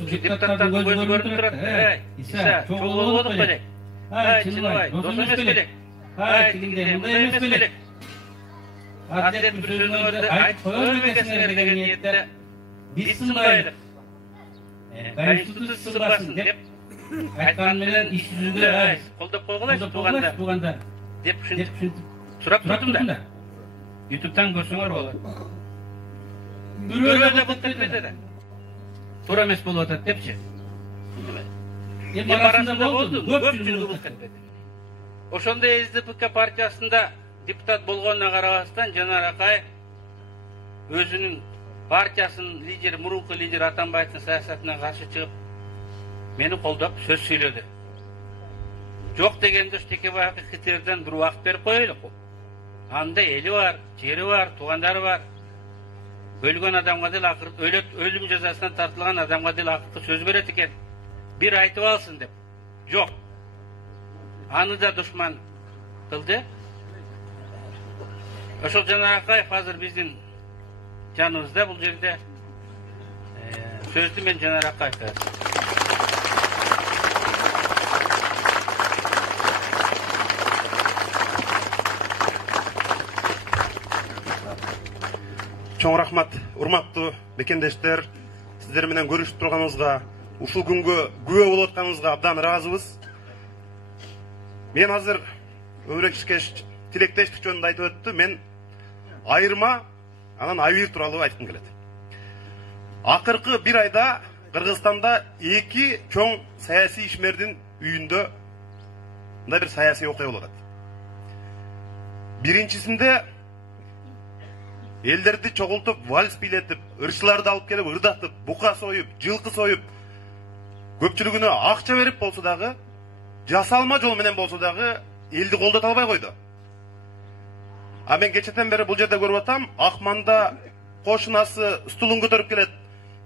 депутаттардың көзі көрініп тұрады. Иса, чоң болып отық белек. Чыныбай, дос емес белек. Тигиндей, мындай емес белек. Әділет бір сөзіңізді айтып өлмегесіңер деген ниетте біз сынбайлық. Конституция сынбасын деп айтқанменен іс жүзінде қолдап қойғылайсыз туғанда деп сұрап тұрдым да. Ютубтан көрсеңер болады. Біреулер де бұлттап кетеді. Тура емес болып отады депші. Арасында болды, көпшілігі бұлт кетеді. Ошонда СДПК партиясында депутат болғанына қарағастан Жанар Акаев өзінің партиясының лидері, мұрынқы лидер Атамбаевтың саясатына қарсы шығып, мені қолдап сөз сөйледі. Жоқ дегенде Текебаевқа Хитлерден бір уақыт беріп қойылық. Анда елі бар, жері бар, туғандары бар. Өлген адамға дел ақыры, өлім жазасынан тартылған адамға дел ақыры сөз береді екен. Bir айтып алсын деп. Жоқ. Аны да дұшман қылды. Ошол Жанар Акаев азыр биздин жаныбызда бул жерде. Сөздү мен Жанар Акаевке. Чоң рахмат, урматтуу бекендештер, сиздер менен көрүшүп турганыбызга, ушул күнгө күбө болуп атканыбызга абдан ыраазыбыз. Мен азыр Өмүрбек Ишкеш тилектештик жөнүндө айтып өттү. Мен айырма, анан Авир тууралуу айткым келет. Акыркы бир айда Кыргызстанда эки чоң саясий ишмердин үйүндө мындай бир саясий окуя болуп атат. Биринчисинде элдерди чогултуп, вальс бийлетип, ырчыларды алып келип, ырдатып, бука союп, жылкы союп, көпчүлүгүнө акча берип болсо дагы, жасалма жол менен болсо дагы элди колдото албай койду. А мен кечеден бери бул жерде көрүп атам, Акманда кошунасы стулун көтөрүп келет,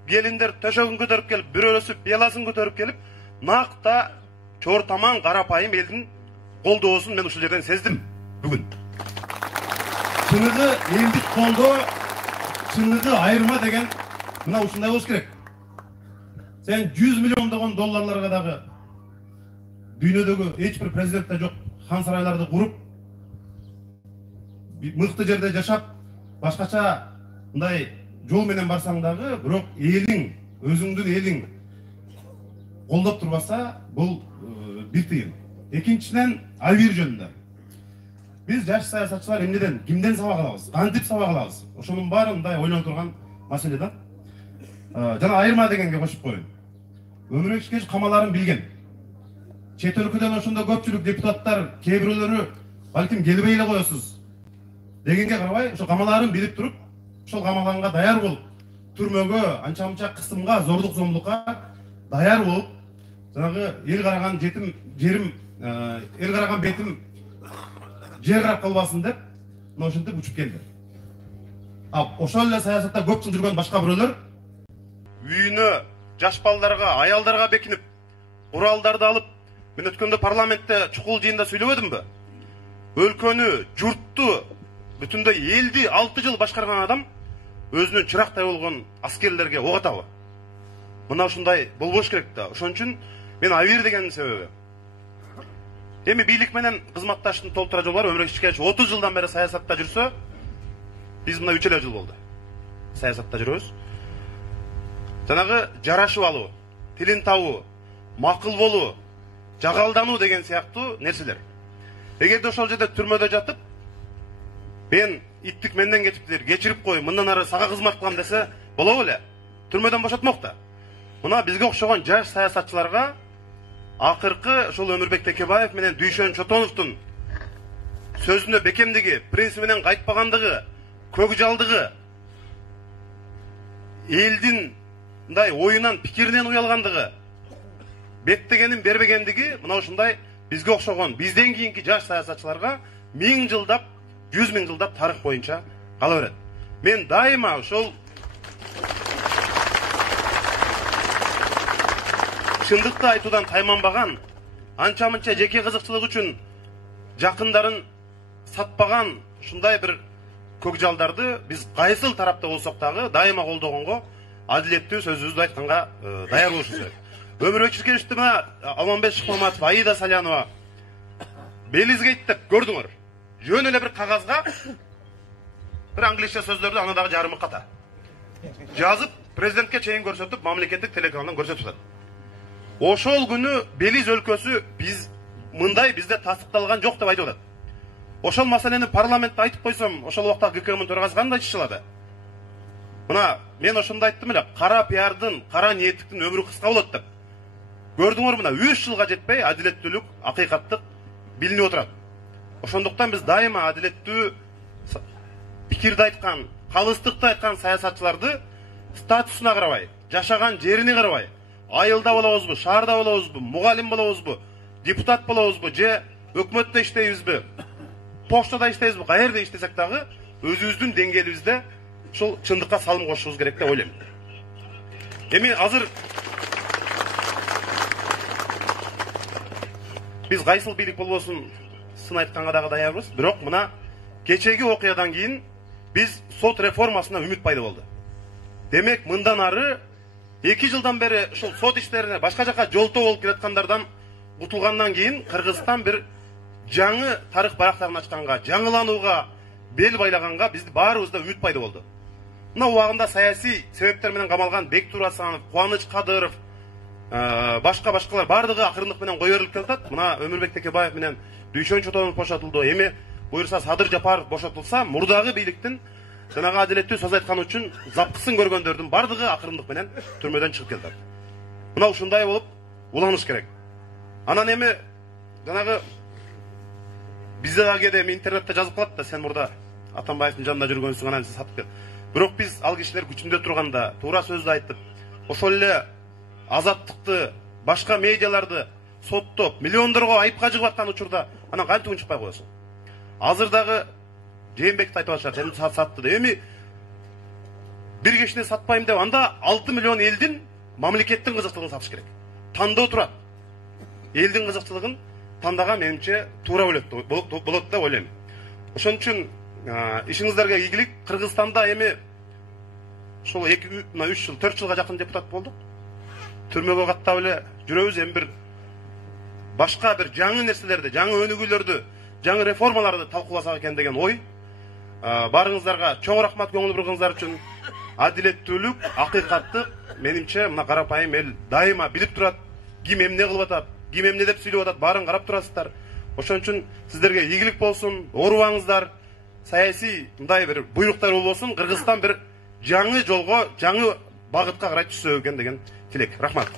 келиндер төшөгүн көтөрүп келип, бирөөлөсү пияласын көтөрүп келип, накта чортаман карапайым элдин колдоосун мен ушул жерден сездим бүгүн. Чыныгы элдик колдоо, чыныгы айырма деген мына ушундай болуш керек. Сен 100 миллиондогон долларларга дагы дүйнөдөгү эч бир президентте жок хан сарайларды куруп, мыкты жерде жашап, башкача мындай жол менен барсаң дагы, бирок элиң, өзүңдүн элиң колдоп турбаса, бул бир тыйын. Экинчиден Авир жөнүндө. Biz жаш саясатчылар эмнеден, кимден сабак алабыз, кантип сабак алабыз? Ошонун баары мындай ойлонуп турган маселе да. Жана айырма дегенге кошуп коеюн. Өмүрбек Ишкеш камаларын билген. Чет өлкөдөн ошондо көпчүлүк депутаттар, кээ бирөөлөрү балким келбей эле коесуз дегенге карабай, ошо камаларын билип туруп, ошол камалганга даяр болуп, түрмөгө, анча-мынча кысымга, зордук зомдукка даяр болуп, жанагы эл караган жетим жерим, эл караган бетим жер карап калбасын деп, мына ошентип учуп келди. Ошол эле саясатта көп жыл жүргөн башка бирөөлөр үйүнө, жаш балдарга, аялдарга бекинип, куралдарды алып, мен өткөндө парламентте чукул жыйында сүйлөбөдүмбү? Өлкөнү, журтту, бүтүндөй элди 6 жыл башкарган адам өзүнүн чырактай болгон аскерлерге ок атабы? Мына ушундай болбош керек да. Ошон үчүн мен Авир дегенин себеби. Эми бийлик менен кызматташтын толтура жолу бар. Өмүрбек Ишкеш 30 жылдан бери саясатта жүрсө, биз мына 3 жыл болду. Саясатта жүрөбүз. Жанагы жарашып алуу, тилин табуу, макул болуу, жагалдануу деген сыяктуу нерселер. Эгерде ошол жерде түрмөдө жатып, мен иттик менден кетиптир, кечирип кой, мындан ары сага кызмат кылам десе, болобу эле? Түрмөдөн бошотмок да. Мына бизге окшогон жаш саясатчыларга акыркы ошол Өмүрбек Текебаев менен Дүйшөн Чотоновдун сөзүнө бекемдиги, принцибинен кайтпагандыгы, көкжалдыгы, элдин мындай оюнан, пикиринен уялгандыгы, беттегенин бербегендиги, мына ушундай бизге окшогон, бизден кийинки жаш саясатчыларга 1000 жылдап, 100 000 жылдап тарых боюнча кала берет. Мен дайыма ошол чындыкты айтуудан тайманбаган, анча-мынча жеке кызыкчылык үчүн жакындарын сатпаган ушундай бир көкжалдарды биз кайсыл тарапта болсок дагы дайыма колдогонго адилеттүү сөзүбүздү айтканга даяр болушубуз керек. Өмүрбек Ширкеновичти мына Алманбет Шыкмаматов, Аида Салянова белизге иттеп көрдүңөр. Жөн эле бир кагазга бир англисче сөздөрдү аны дагы жарымы ката жазып, президентке чейин көрсөтүп, мамлекеттик телеканалдан көрсөтүп атат. Ошол күнү Белиз өлкөсү мындай бизде тастыкталган жок деп айтып атат. Ошол маселени парламентте айтып койсом, ошол убакта ГКМдин төрагасы кандай чыгылады? Мына мен ошондо айттым эле, кара пиардын, кара ниеттиктин өмүрү кыска болот деп. Көрдүңөр, мына 3 жылга жетпей адилеттүүлүк, акыйкаттык билинип отурат. Ошондуктан биз дайыма адилеттүү пикирди айткан, калыстыкты айткан саясатчыларды статусуна карабай, жашаган жерине карабай, айылда болобузбу, шаарда болобузбу, мугалим болобузбу, депутат болобузбу, же өкмөттө иштейбизби, поштада иштейбизби, каерде иштесек дагы өзүбүздүн деңгээлибизде ушул чындыкка салым кошушубуз керек деп ойлойм. Эми азыр биз кайсыл бийлик болбосун сын айтканга дагы даярбыз, бирок мына кечеги окуядан кийин биз сот реформасына үмүт пайда болду. Демек, мындан ары 2 жылдан бери ушул сот иштерине башка жака жолтоо болуп келаткандардан кутулгандан кийин Кыргызстан бир жаңы тарых барактарын ачканга, жаңыланууга, бел байлаганга бизди баарыбызда үмүт пайда болду. Мына убагында саясий себептер менен камалган Бектур Асанов, Кубаныч Кадыров, башкалар бардыгы акырындык менен кое берилип келатат. Мына Өмүрбек Текебаев менен Дүйшөн Чотонов бошотулду. Эми буюрса Садыр Жапаров бошотулса, мурдагы бийликтин жанагы адилеттүү сөз айткан үчүн запкысын көргөндөрдүн бардыгы акырындык менен түрмөдөн чыгып келди. Мына ушундай болуп уланыш керек. Анан эми жанагы бизде дагы кээде интернетте жазып калат да, сен мурда Атамбаевдин жанында жүргөнсүң, анан сен сатып кел. Бирок биз ал кишилер күчүндө турганда, туура сөздү айтып, ошол эле азаттыкты, башка медиаларды соттоп, миллиондорго айыпка жыгып аткан учурда анан кантип үн чыкпай коесуң? Азыр дагы Жээнбекти айтып атышат, сени сатты деп. Эми бир кишини сатпайм деп, анда 6 миллион элдин мамлекеттин кызыкчылыгын сатыш керек. Тандоо турат. Элдин кызыкчылыгын тандаган менимче туура болот деп ойлойм. Ошон үчүн ишиңиздерге ийгилик. Кыргызстанда эми ошол 2-3 жыл, 4 жылга жакын депутат болдук. Түрмөгө каттап эле жүрөбүз. Эми бир башка бир жаңы нерселерди, жаңы өнүгүүлөрдү, жаңы реформаларды талкууласак экен деген ой. Барыңыздарга чоң рахмат көңүл бурганыңыздар үчүн. Адилеттүүлүк, акыйкаттык менимче мына карапайым эл дайыма билип турат. Ким эмне кылып атат, ким эмне деп сүйлөп атат, баарын карап турасыздар. Ошон үчүн сиздерге ийгилик болсун, оорубаңыздар. Саясий мындай бир буйруктар болбосун, Кыргызстан бир жаңы жолго, жаңы багытка карай түшсө экен деген тилек. Рахмат.